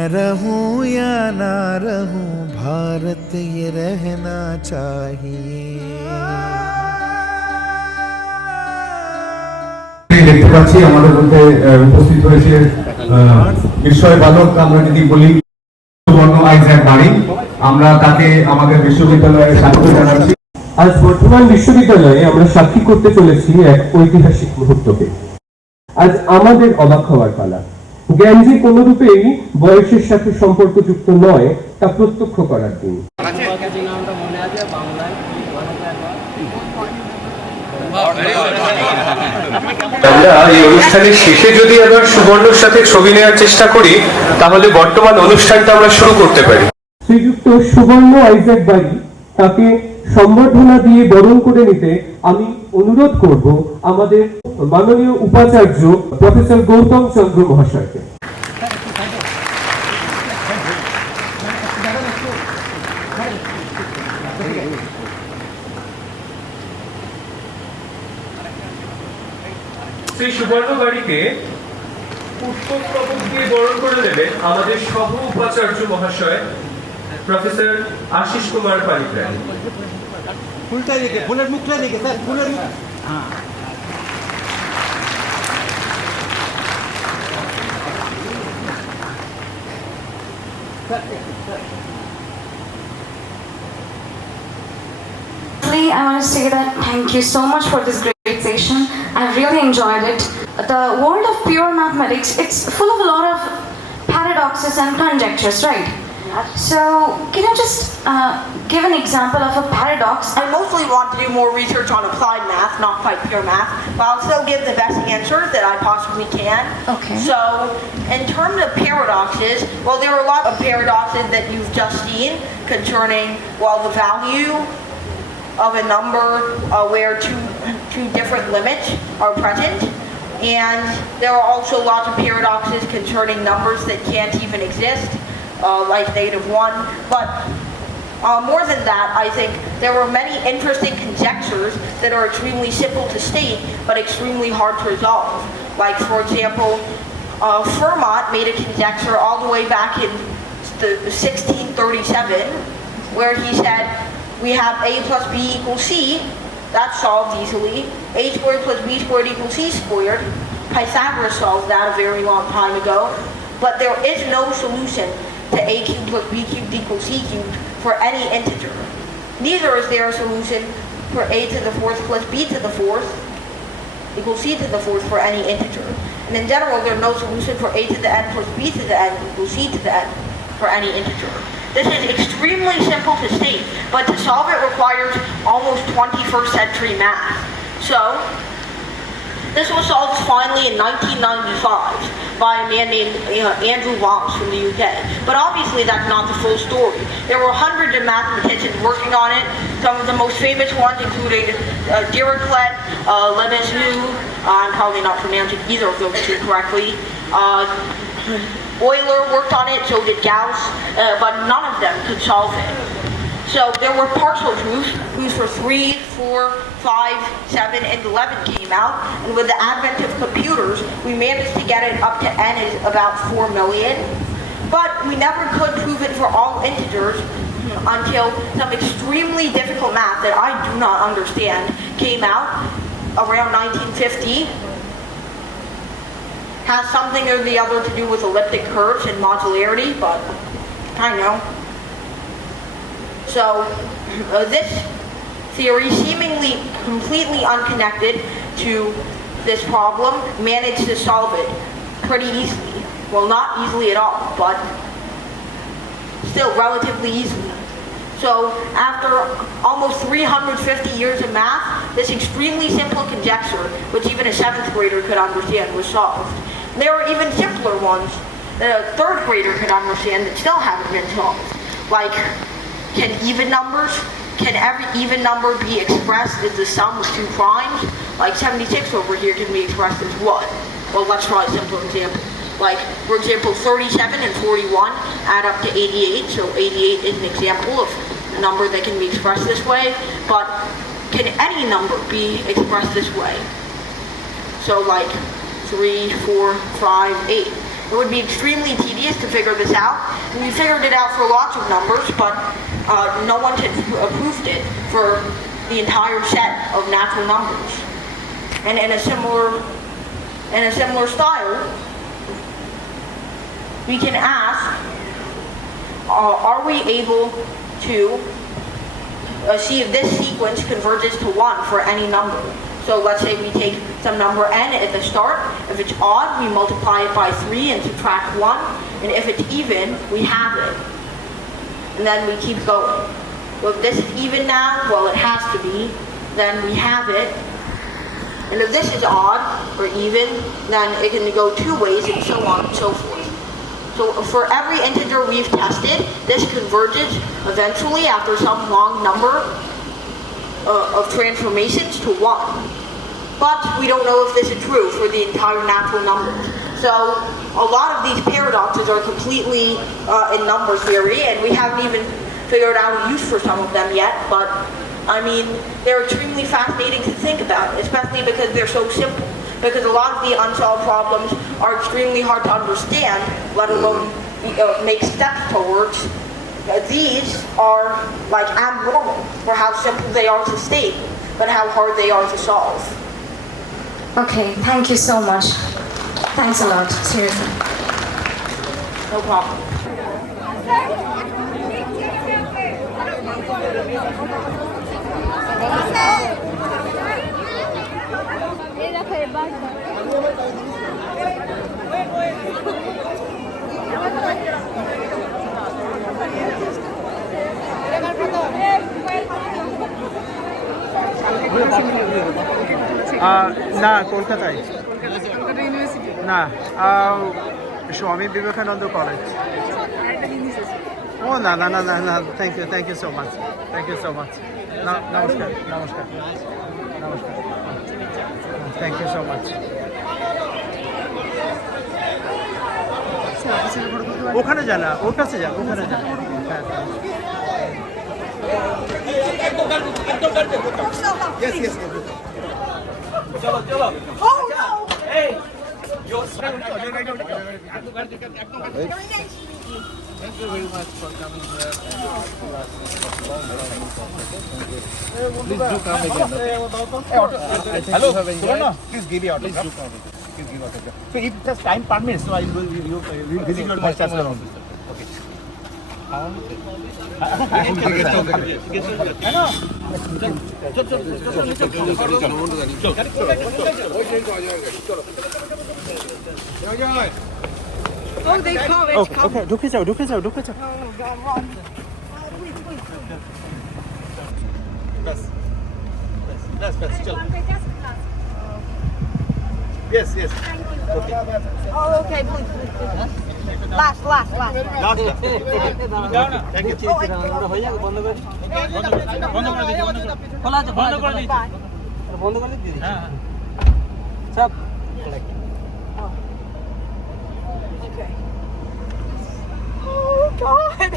मैं रहूं या ना रहूं, भारत ये रहना चाहिए। দেখতে পাচ্ছি আমাদের মধ্যে উপস্থিত হয়েছে বিস্ময় বালক আমরা যদি বলি সুবর্ণ আইজ্যাক বাড়ি, আমরা তাকে আমাদের বিশ্ববিদ্যালয়ে স্বাগত জানাচ্ছি। আজ বর্তমান বিশ্ববিদ্যালয়ে আমরা সাক্ষী করতে চলেছি এক ঐতিহাসিক মুহূর্তকে। আজ আমাদের অবাক হওয়ার পালা। জ্ঞান যে কোনো রূপেই বয়সের সাথে সম্পর্কযুক্ত নয় তা প্রত্যক্ষ করার দিন। আমরা এই অনুষ্ঠানের শেষে যদি আবার সুবর্ণর সাথে ছবি নেওয়ার চেষ্টা করি, তাহলে বর্তমান অনুষ্ঠানটা আমরা শুরু করতে পারি। শ্রীযুক্ত সুবর্ণ আইজ্যাক বাড়ি, তাকে সম্বর্ধনা দিয়ে বরণ করে নিতে আমি অনুরোধ করব আমাদের মাননীয় উপাচার্য প্রফেসর গৌতম চন্দ্র মহাশয়কে। শ্রী সুবর্ণ বাড়িকে পুষ্পস্তবক দিয়ে বরণ করে নেবেন আমাদের সহ উপাচার্য মহাশয় প্রফেসর আশিস কুমার পালিগ্রাহী। ফুলের মুখটা দিকে স্যার, ফুলের মুখ। I want to say that thank you so much for this great session. I really enjoyed it. The world of pure mathematics, it's full of a lot of paradoxes and conjectures, right? So, can you just give an example of a paradox? I mostly want to do more research on applied math, not quite pure math, but I'll still give the best answer that I possibly can. Okay. So, in terms of paradoxes, well, there are a lot of paradoxes that you've just seen concerning, well, the value of a number where two different limits are present. And there are also lots of paradoxes concerning numbers that can't even exist, like -1. But more than that, I think there were many interesting conjectures that are extremely simple to state, but extremely hard to resolve. Like, for example, Fermat made a conjecture all the way back in 1637, where he said, we have a plus b equals c. That's solved easily. A squared plus b squared equals c squared. Pythagoras solved that a very long time ago. But there is no solution to a cubed plus b cubed equals c cubed for any integer. Neither is there a solution for a to the fourth plus b to the fourth equals c to the fourth for any integer. And in general, there's no solution for a to the n plus b to the n equals c to the n for any integer. This is extremely simple to state, but to solve it requires almost 21st century math. So, this was solved finally in 1995 by a man named Andrew Walsh from the UK. But obviously that's not the full story. There were hundreds of mathematicians working on it. Some of the most famous ones included Dirichlet, Lebezieux, I'm probably not pronouncing either of those two correctly, Euler worked on it, so did Gauss, but none of them could solve it. So there were partial proofs, proofs for 3, 4, 5, 7, and 11 came out, and with the advent of computers, we managed to get it up to n is about 4 million, but we never could prove it for all integers until some extremely difficult math that I do not understand came out around 1950. Has something or the other to do with elliptic curves and modularity, but I know. So this theory, seemingly completely unconnected to this problem, managed to solve it pretty easily. Well, not easily at all, but still relatively easily. So after almost 350 years of math, this extremely simple conjecture, which even a 7th grader could understand, was solved. There are even simpler ones that a 3rd grader could understand that still haven't been solved. Like, can every even number be expressed as the sum of 2 primes? Like 76 over here can be expressed as what? Well, let's try a simple example. Like, for example, 37 and 41 add up to 88, so 88 is an example of a number that can be expressed this way, but can any number be expressed this way? So like 3, 4, 5, 8. It would be extremely tedious to figure this out. And we figured it out for lots of numbers, but no one had approved it for the entire set of natural numbers. And in a similar style, we can ask, are we able to see if this sequence converges to 1 for any number? So let's say we take some number n at the start. If it's odd, we multiply it by 3 and subtract 1. And if it's even, we have it. And then we keep going. Well, if this is even now, well, it has to be. Then we have it. And if this is odd or even, then it can go 2 ways and so on and so forth. So for every integer we've tested, this converges eventually after some long number of transformations to 1. But we don't know if this is true for the entire natural numbers. So a lot of these paradoxes are completely in number theory, and we haven't even figured out a use for some of them yet, but I mean, they're extremely fascinating to think about, especially because they're so simple. Because a lot of the unsolved problems are extremely hard to understand, let alone make steps towards. These are like abnormal for how simple they are to state, but how hard they are to solve. Okay, thank you so much. Thanks a lot, seriously. No problem. না কলকাতায় না Swami Vivekananda college ও না না না না না thank you so much নমস্কার thank you so much ওখানে যা না ওর কাছে যা ওখানে যা চলো এই Thank you very much for coming here. Please do come again. Hello. Please give your Please do come. Please give autograph. So if just time permits, so I will visit your Chancellor on this. Okay. Okay, ঢুকে যাও Best, chalo. Yes. Okay. Oh, okay, please. Last. Last. Thank you. Okay. Oh, God.